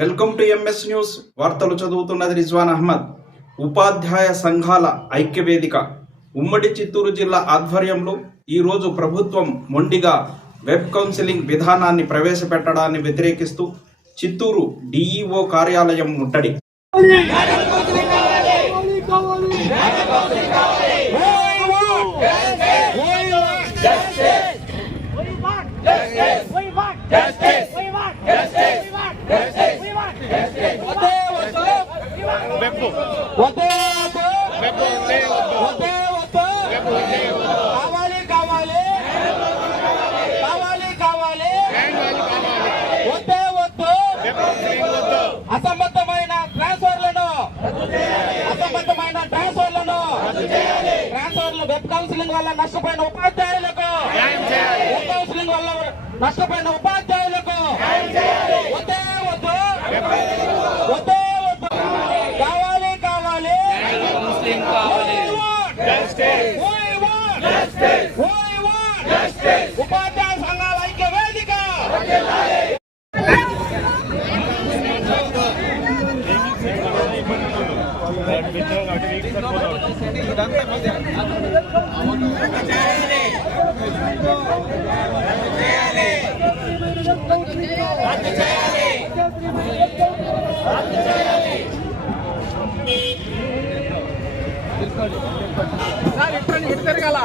Welcome to MS news. వార్తలు చదువుతున్నది రిజ్వాన్ అహ్మద్. ఉపాధ్యాయ సంఘాల ఐక్యవేదిక. ఉమ్మడి చిత్తూరు జిల్లా ఆధ్వర్యంలో ఈరోజు ప్రభుత్వం మొండిగా వెబ్ కౌన్సిలింగ్ విధానాన్ని ప్రవేశపెట్టడాన్ని వ్యతిరేకిస్తూ చిత్తూరు డిఈఓ కార్యాలయం ముట్టడి. Yes, వద్దే వద్దు. కావాలి కావాలి. కావాలి కావాలి. వద్దే వద్దు. అసంబద్ధమైన ట్రాన్స్ఫర్లను. అసంబద్ధమైన ట్రాన్స్ఫర్లను. ట్రాన్స్ఫర్లు వెబ్ కౌన్సిలింగ్ వల్ల నష్టపోయిన ఉపాధ్యాయులకు. వెబ్ కౌన్సిలింగ్ వల్ల నష్టపోయిన సార్ ఎక్కడ ఎక్కడ తిరగాల